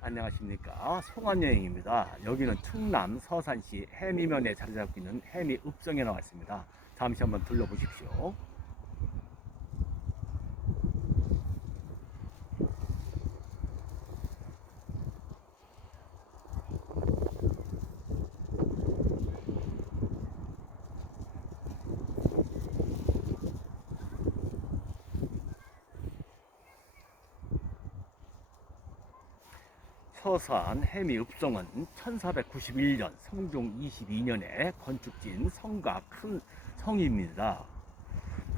안녕하십니까 송환여행입니다. 여기는 충남 서산시 해미면에 자리 잡고 있는 해미 읍성에 나와 있습니다. 잠시 한번 둘러보십시오. 서산 해미읍성은 1491년 성종 22년에 건축진 성과 큰 성입니다.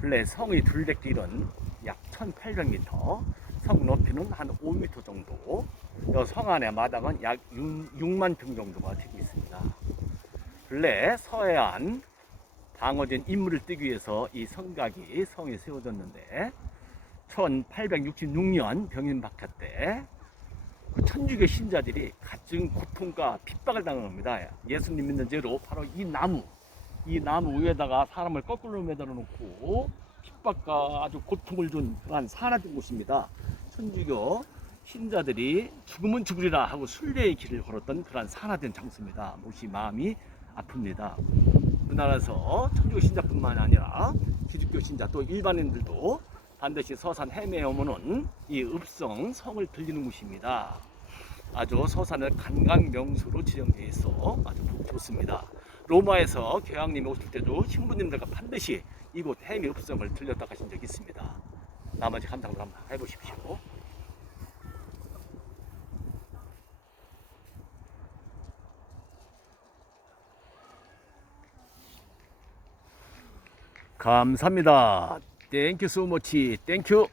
본래 성의 둘레 길은 약 1800m, 성 높이는 한 5m 정도, 이성 안의 마당은 약 6, 만 평 정도가 되고 있습니다. 본래 서해안 방어진 임무를 뜨기 위해서 이 성곽이 성이 세워졌는데 1866년 병인박해 때 그 천주교 신자들이 갖은 고통과 핍박을 당합니다. 예수님 믿는 죄로 바로 이 나무, 이 나무 위에다가 사람을 거꾸로 매달아 놓고 핍박과 아주 고통을 준 그러한 사나된 곳입니다. 천주교 신자들이 죽으면 죽으리라 하고 순례의 길을 걸었던 그러한 사나된 장소입니다. 몹시 마음이 아픕니다. 우리나라에서 천주교 신자뿐만 아니라 기독교 신자 또 일반인들도 반드시 서산 해매에 오면은 이 읍성 성을 들리는 곳입니다. 아주 서산을 관광 명소로 지정되어 있어 아주 좋습니다. 로마에서 교황님이 오실 때도 신부님들과 반드시 이곳 해미 읍성을 들렸다 가신 적이 있습니다. 나머지 감상도 한번 해보십시오. 감사합니다. 땡큐 소모치 땡큐